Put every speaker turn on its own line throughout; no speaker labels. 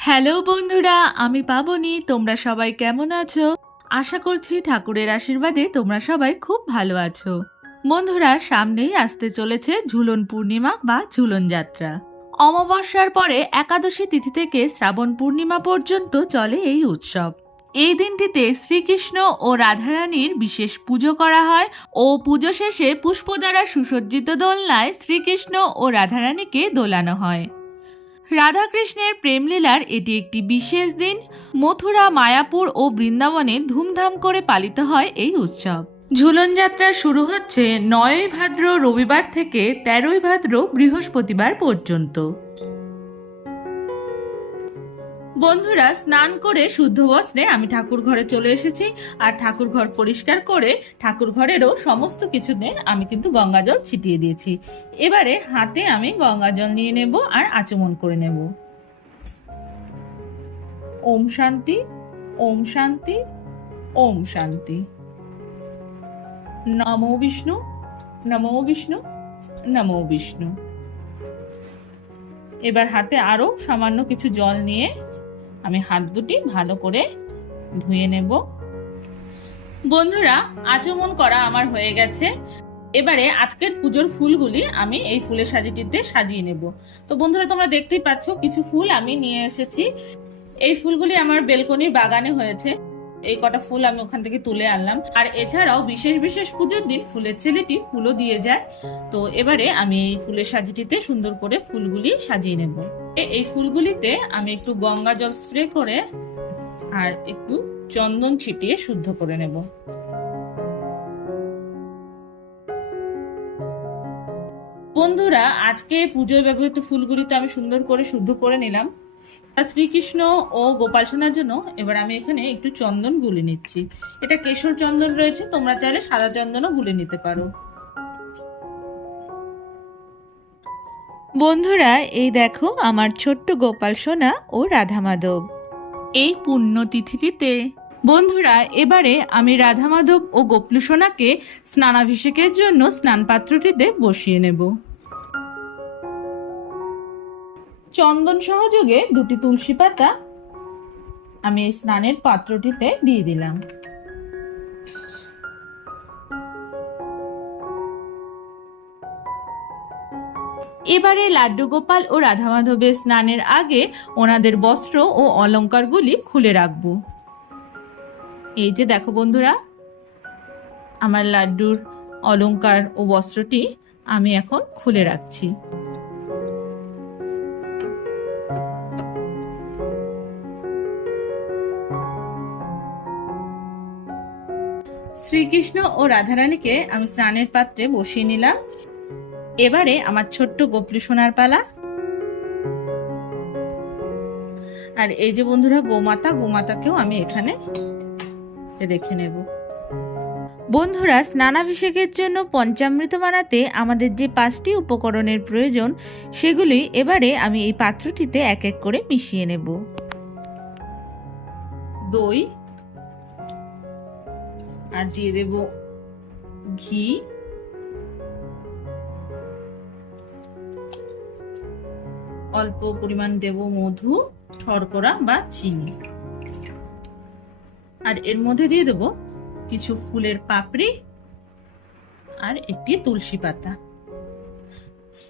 Hello বন্ধুরা, আমি পাবনি, তোমরা সবাই কেমন আছো? আশা করছি ঠাকুরের আশীর্বাদে তোমরা সবাই খুব ভালো আছো। বন্ধুরা, সামনেই আসতে চলেছে ঝুলন পূর্ণিমা বা ঝুলন যাত্রা। অমাবস্যার পরে একাদশী তিথি থেকে শ্রাবণ পূর্ণিমা পর্যন্ত চলে এই উৎসব। এই দিনটিতে শ্রীকৃষ্ণ ও রাধারানীর বিশেষ পুজো করা হয় ও পুজো শেষে পুষ্প দ্বারা সুসজ্জিত দোলনায় শ্রীকৃষ্ণ ও রাধারানীকে দোলানো হয়। রাধাকৃষ্ণের প্রেমলীলার এটি একটি বিশেষ দিন। মথুরা, মায়াপুর ও বৃন্দাবনে ধুমধাম করে পালিত হয় এই উৎসব। ঝুলন যাত্রা শুরু হচ্ছে নয়ই ভাদ্র রবিবার থেকে তেরোই ভাদ্র বৃহস্পতিবার পর্যন্ত। বন্ধুরা, স্নান করে শুদ্ধ বস্ত্রে আমি ঠাকুর ঘরে চলে এসেছি। আর ঠাকুর ঘর পরিষ্কার করে ঠাকুর ঘরেরও সমস্ত কিছুতে আমি কিন্তু গঙ্গা জল ছিটিয়ে দিয়েছি। এবারে হাতে আমি গঙ্গা জল নিয়ে নেব আর আচমন করে নেব। ওম শান্তি ওম শান্তি ওম শান্তি। নমো বিষ্ণু নমো বিষ্ণু নমো বিষ্ণু। এবার হাতে আরও সামান্য কিছু জল নিয়ে আমি হাত দুটি ভালো করে ধুয়ে নেব। বন্ধুরা, আচমন করা আমার হয়ে গেছে। এবারে আজকের পুজোর ফুলগুলি আমি এই ফুলের সাজিটিতে সাজিয়ে নেব। তো বন্ধুরা, তোমরা দেখতেই পাচ্ছ, কিছু ফুল আমি নিয়ে এসেছি। এই ফুলগুলি আমার বেলকনির বাগানে হয়েছে। এই কটা ফুল আমি ওখান থেকে তুলে আনলাম। আর এছাড়াও বিশেষ বিশেষ পুজোর দিন ফুলের ছেলেটি ফুলও দিয়ে যায়। তো এবারে আমি এই ফুলের সাজিটিতে সুন্দর করে ফুলগুলি সাজিয়ে নেব। এই ফুলগুলিতে আমি একটু গঙ্গা জল স্প্রে করে আর একটু চন্দন ছিটিয়ে শুদ্ধ করে নেব। বন্ধুরা, আজকে পুজোয় ব্যবহৃত ফুলগুলি তো আমি সুন্দর করে শুদ্ধ করে নিলাম। শ্রীকৃষ্ণ ও গোপাল সোনার জন্য এবার আমি এখানে একটু চন্দন গুলে নিচ্ছি। এটা কেশর চন্দন রয়েছে, তোমরা চাইলে সাদা চন্দনও গুলে নিতে পারো। বন্ধুরা, এই দেখো আমার ছোট্ট গোপাল সোনা ও রাধা মাধব। এই পুণ্যতিথিটিতে বন্ধুরা, এবারে আমি রাধা মাধব ও গোপলু সোনাকে স্নানাভিষেকের জন্য স্নান পাত্রটিতে বসিয়ে নেব। চন্দন সহযোগে দুটি তুলসী পাতা আমি স্নানের পাত্রটিতে দিয়ে দিলাম। এবারে লাড্ডু গোপাল ও রাধা মাধবের স্নানের আগে ওনাদের বস্ত্র ও অলংকারগুলি খুলে রাখব। এই যে দেখো বন্ধুরা, আমার লাড্ডুর অলঙ্কার ও বস্ত্রটি আমি এখন খুলে রাখছি। শ্রীকৃষ্ণ ও রাধারানীকে আমি স্নানের পাত্রে বসিয়ে নিলাম। এবারে আমার ছোট্ট গোপলি সোনার পালা। আর এই যে বন্ধুরা গোমাতা গোমাতাকেও আমি এখানে রেখে নেব। বন্ধুরা স্নানাভিষেকের জন্য পঞ্চামৃত বানাতে আমাদের যে পাঁচটি উপকরণের প্রয়োজন সেগুলি এবারে আমি এই পাত্রটিতে এক এক করে মিশিয়ে নেব। দই আর দিয়ে দেব ঘি অল্প পরিমাণ দেব মধু, শর্করা বা চিনি। আর এর মধ্যে দিয়ে দেব কিছু ফুলের পাপড়ি আর একটি তুলসী পাতা।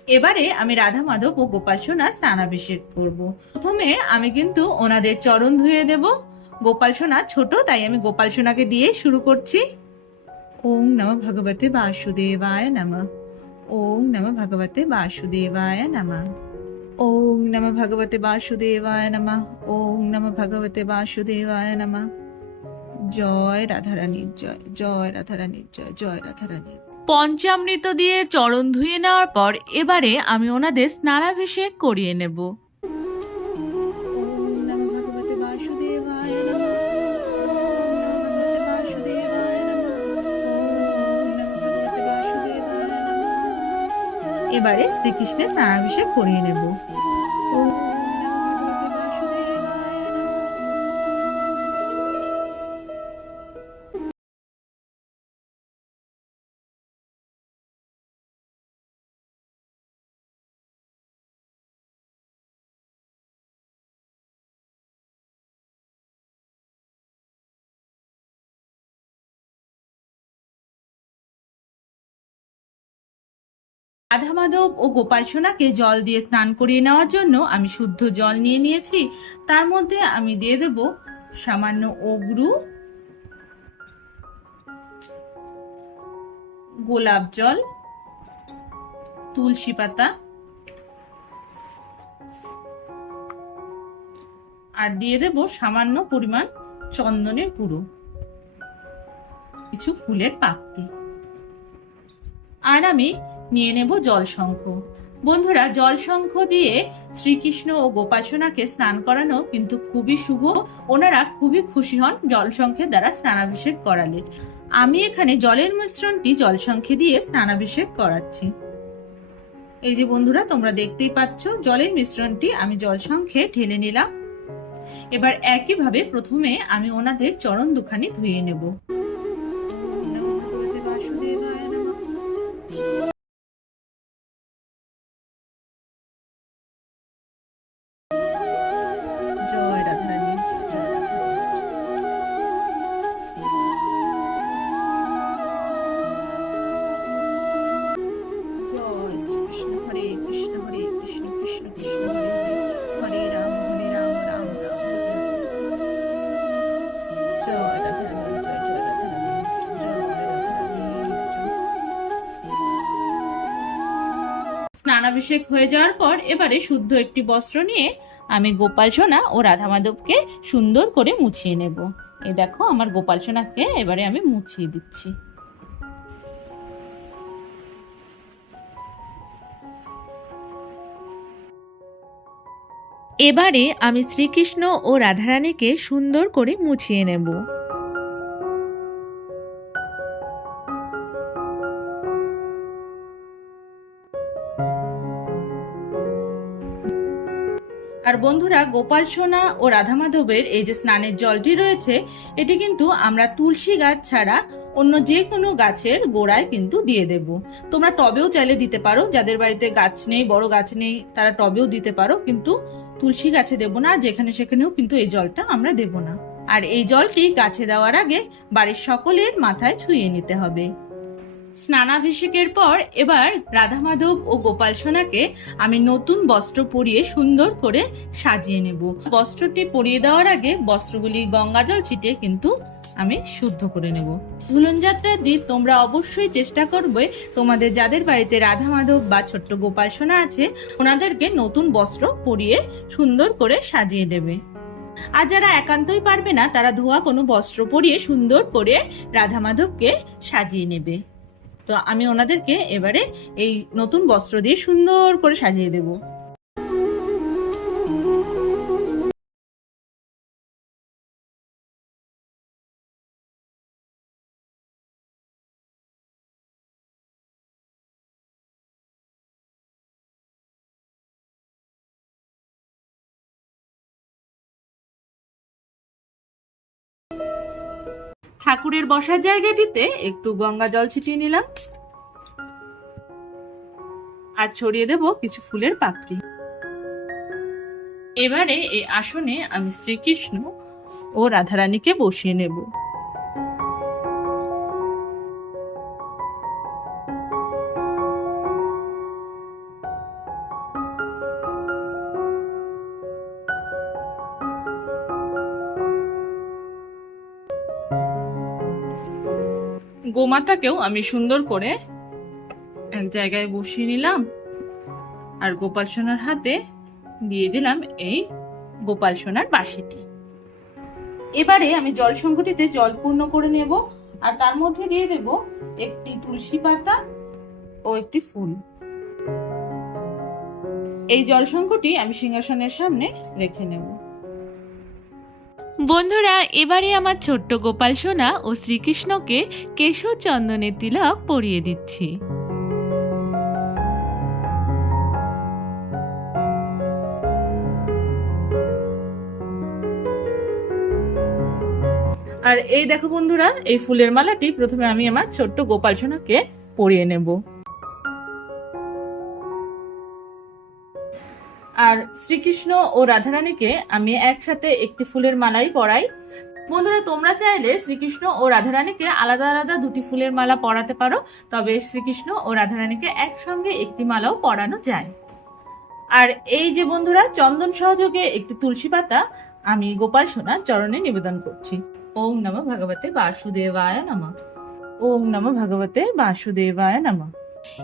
এবারে আমি রাধা মাধব ও গোপালসোনা স্নানাভিষেক করব। প্রথমে আমি কিন্তু ওনাদের চরণ ধুয়ে দেব। গোপাল সোনা ছোট, তাই আমি গোপাল সোনাকে দিয়ে শুরু করছি। ওং নম ভগবতে বাসুদেবায় নম। ওং নম ভগবতে বাসুদেবায় নম। ওং নম ভগবতে বাসুদেবায় নম ওং নম ভগবতে বাসুদেবায় নম। জয় রাধারানীর জয় জয় রাধারানীর জয় জয় রাধারানীর। পঞ্চামৃত দিয়ে চরণ ধুয়ে নেওয়ার পর এবারে আমি ওনাদের স্নানাভিষেক করিয়ে নেব। এবারে শ্রীকৃষ্ণের স্নানাভিষেক করিয়ে নেব। রাধা মাধব ও গোপাল সোনাকে জল দিয়ে স্নান করিয়ে নেওয়ার জন্য আমি শুদ্ধ জল নিয়ে নিয়েছি। তার মধ্যে আমি দিয়ে দেব সামান্য অগ্রু, গোলাপ জল, তুলসী পাতা আর দিয়ে দেব সামান্য পরিমাণ চন্দনের গুঁড়ো, কিছু ফুলের পাপড়ি। আর আমি নিয়ে নেব জল শঙ্খ বন্ধুরা জল শঙ্খ দিয়ে শ্রীকৃষ্ণ ও গোপাল সোনাকে স্নান করানো কিন্তু খুবই শুভ। ওনারা খুবই খুশি হন জল শঙ্খের দ্বারা স্নানাভিষেক করালে। আমি এখানে জলের মিশ্রণটি জল শঙ্খে দিয়ে স্নানাভিষেক করাচ্ছি। এই যে বন্ধুরা, তোমরা দেখতেই পাচ্ছ জলের মিশ্রণটি আমি জল শঙ্খে ঢেলে নিলাম। এবার একইভাবে প্রথমে আমি ওনাদের চরণ দুখানি ধুয়ে নেব। স্নানাভিষেক হয়ে যাওয়ার পর এবারে শুদ্ধ একটি বস্ত্র নিয়ে আমি গোপাল সোনা ও রাধা মাধবকে সুন্দর করে মুছিয়ে নেব। এই দেখো আমার গোপাল সোনাকে এবারে আমি মুছিয়ে দিচ্ছি। এবারে আমি শ্রীকৃষ্ণ ও রাধারানীকে সুন্দর করে মুছিয়ে নেব। আর বন্ধুরা, গোপাল সোনা ও রাধা মাধবের এই যে স্নানের জলটি রয়েছে, এটি কিন্তু আমরা তুলসী গাছ ছাড়া অন্য যে কোনো গাছের গোড়ায় কিন্তু দিয়ে দেব। তোমরা টবেও চাইলে দিতে পারো, যাদের বাড়িতে গাছ নেই, বড় গাছ নেই, তারা টবেও দিতে পারো, কিন্তু তুলসী গাছে দেব না, আর যেখানে সেখানেও কিন্তু এই জলটা আমরা দেব না। আর এই জলটি গাছে দেওয়ার আগে বাড়ির সকলের মাথায় ছুঁয়ে নিতে হবে। স্নানাভিষেকের পর এবার রাধা মাধব ও গোপাল সোনাকে আমি নতুন বস্ত্র পরিয়ে সুন্দর করে সাজিয়ে নেব। বস্ত্রটি পরিয়ে দেওয়ার আগে বস্ত্রগুলি গঙ্গা জল ছিটিয়ে কিন্তু আমি শুদ্ধ করে নেব। ঝুলন যাত্রার দিন তোমরা অবশ্যই চেষ্টা করবে তোমাদের যাদের বাড়িতে রাধা মাধব বা ছোট্ট গোপাল সোনা আছে, ওনাদেরকে নতুন বস্ত্র পরিয়ে সুন্দর করে সাজিয়ে দেবে। আর যারা একান্তই পারবে না, তারা ধোয়া কোনো বস্ত্র পরিয়ে সুন্দর করে রাধা মাধবকে সাজিয়ে নেবে। তো আমি ওনাদেরকে এবারে এই নতুন বস্ত্র দিয়ে সুন্দর করে সাজিয়ে দেব। ঠাকুরের বসার জায়গাটিতে একটু গঙ্গা জল ছিটিয়ে নিলাম। আর ছড়িয়ে দেব কিছু ফুলের পাপড়ি। এবারে এই আসনে আমি শ্রীকৃষ্ণ ও রাধারানীকে বসিয়ে নেব। গোমাতাকেও আমি সুন্দর করে এক জায়গায় বসিয়ে নিলাম আর গোপাল সোনার হাতে দিয়ে দিলাম এই গোপাল সোনার বাঁশিটি এবারে আমি জল সংঘটিতে জল পূর্ণ করে নেব আর তার মধ্যে দিয়ে দেব একটি তুলসী পাতা ও একটি ফুল। এই জল সংঘটি আমি সিংহাসনের সামনে রেখে নেব। বন্ধুরা, এবারে আমার ছোট্ট গোপাল সোনা ও শ্রীকৃষ্ণকে কেশর চন্দনের তিলক পরিয়ে দিচ্ছি। আর এই দেখো বন্ধুরা, এই ফুলের মালাটি প্রথমে আমি আমার ছোট্ট গোপাল সোনাকে পরিয়ে নেব। আর শ্রীকৃষ্ণ ও রাধারানীকে আমি একসাথে একটি ফুলের মালাই পরাই। বন্ধুরা, তোমরা চাইলে শ্রীকৃষ্ণ ও রাধারানীকে আলাদা আলাদা দুটি ফুলের মালা পরাতে পারো, তবে শ্রীকৃষ্ণ ও রাধারানীকে একসঙ্গে একটি মালাও পরানো যায়। আর এই যে বন্ধুরা, চন্দন সহযোগে একটি তুলসী পাতা, আমি গোপাল সোনার চরণে নিবেদন করছি। ওম নম ভগবতে বাসুদেবায় নম। ওম নম ভগবতে বাসুদেবায় নম।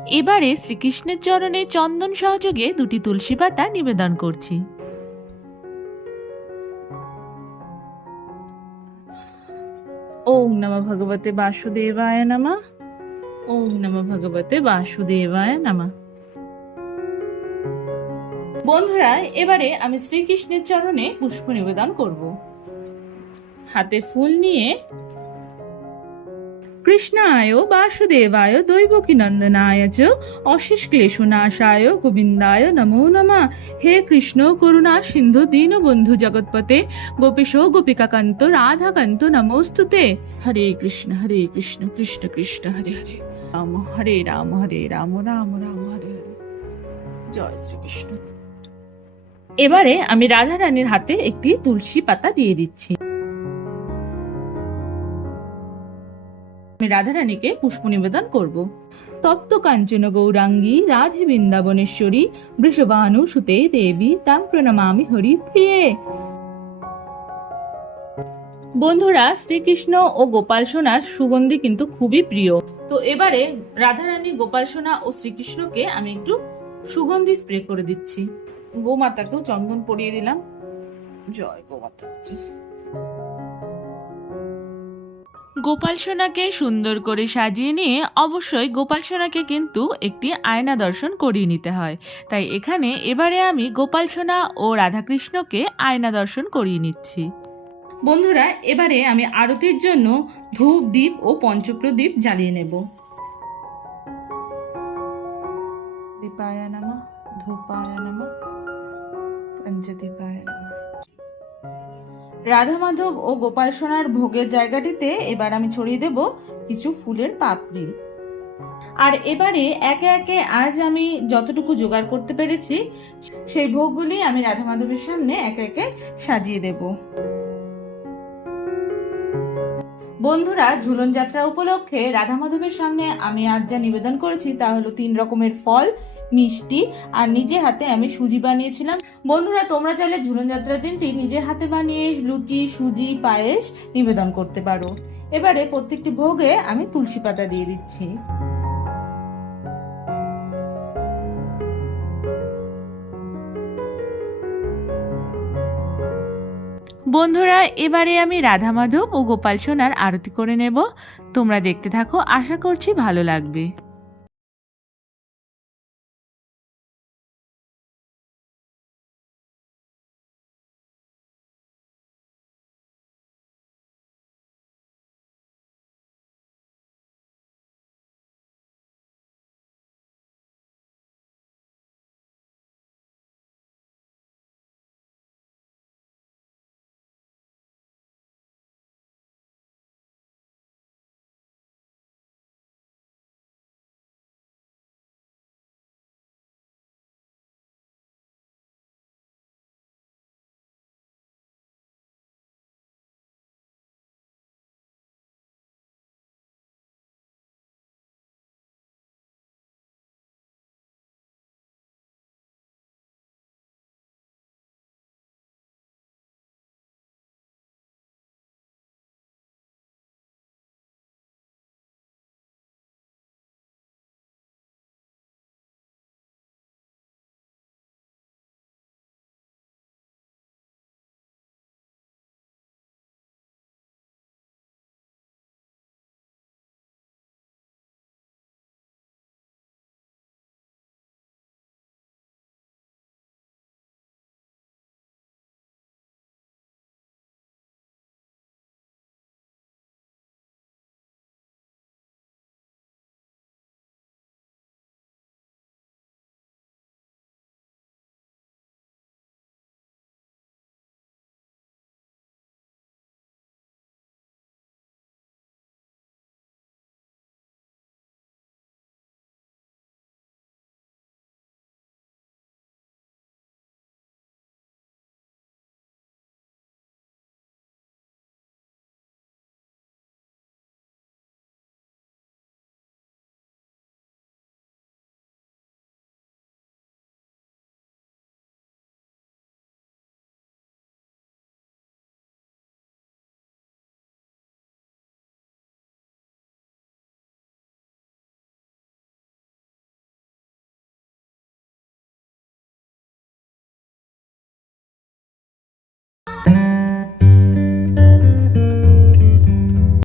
এবারে শ্রীকৃষ্ণের চরণে চন্দন সহযোগে দুটি তুলসী পাতা নিবেদন করছি। ওম নম ভগবতে বাসুদেবায় নম। ওম নম ভগবতে বাসুদেবায় নম। বন্ধুরা, এবারে আমি শ্রীকৃষ্ণের চরণে পুষ্প নিবেদন করব। হাতে ফুল নিয়ে কৃষ্ণায় বাসুদেবায় দৈবকী নন্দনায় চ অশেষ ক্লেশনাশায় গোবিন্দায় নমো নমা। হে কৃষ্ণ, করুণা, সিন্ধু, দীনবন্ধু জগৎপতে গোপীশ, গোপিকাকান্ত, রাধাকান্ত, নমস্তুতে। হরে কৃষ্ণ হরে কৃষ্ণ কৃষ্ণ কৃষ্ণ, হরে হরে। রাম হরে রাম হরে রাম রাম রাম, হরে হরে। জয় শ্রীকৃষ্ণ। এবারে আমি রাধা রানীর হাতে একটি তুলসী পাতা দিয়ে দিচ্ছি। আমি রাধা রানীকে পুষ্প নিবেদন করব। তপ্ত কাঞ্চন গৌরাঙ্গী, রাধে বৃন্দাবনেশ্বরী, বৃষভানু সুতে দেবী, তাম প্রণমামি হরি প্রিয়ে। বন্ধুরা, শ্রীকৃষ্ণ ও গোপাল সোনার সুগন্ধি কিন্তু খুবই প্রিয়। তো এবারে রাধারানী, গোপাল সোনা ও শ্রীকৃষ্ণকে আমি একটু সুগন্ধি স্প্রে করে দিচ্ছি। গোমাতাকেও চন্দন পরিয়ে দিলাম। জয় গোমাতা। গোপাল সোনাকে সুন্দর করে সাজিয়ে নিয়ে অবশ্যই গোপাল সোনাকে কিন্তু একটি আয়না দর্শন করিয়ে নিতে হয়। তাই এখানে এবারে আমি গোপাল সোনা ও রাধাকৃষ্ণকে আয়না দর্শন করিয়ে নিচ্ছি। বন্ধুরা, এবারে আমি আরতির জন্য ধূপ দ্বীপ ও পঞ্চপ্রদীপ জ্বালিয়ে নেব। দীপায় নম, ধূপায় নম, পঞ্চদীপায় নম। রাধা মাধব ও গোপাল সোনার ভোগের জায়গাটিতে এবার আমি ছড়িয়ে দেব কিছু ফুলের পাপড়ি। আর এবারে একে একে আজ আমি যতটুকু জোগাড় করতে পেরেছি, সেই ভোগগুলি আমি রাধা মাধবের সামনে একে একে সাজিয়ে দেব। বন্ধুরা, ঝুলন যাত্রা উপলক্ষে রাধা মাধবের সামনে আমি আজ যা নিবেদন করেছি তা হলো তিন রকমের ফল মিষ্টি আর নিজে হাতে আমি সুজি বানিয়েছিলাম। বন্ধুরা, তোমরা চাইলে ঝুলন যাত্রার দিনটি নিজে হাতে বানিয়ে লুচি, সুজি, পায়েস নিবেদন করতে পারো। এবারে প্রত্যেকটি ভোগে আমি তুলসী পাতা দিয়ে দিচ্ছি। বন্ধুরা, এবারে আমি রাধা মাধব ও গোপাল সোনার আরতি করে নেব। তোমরা দেখতে থাকো, আশা করছি ভালো লাগবে।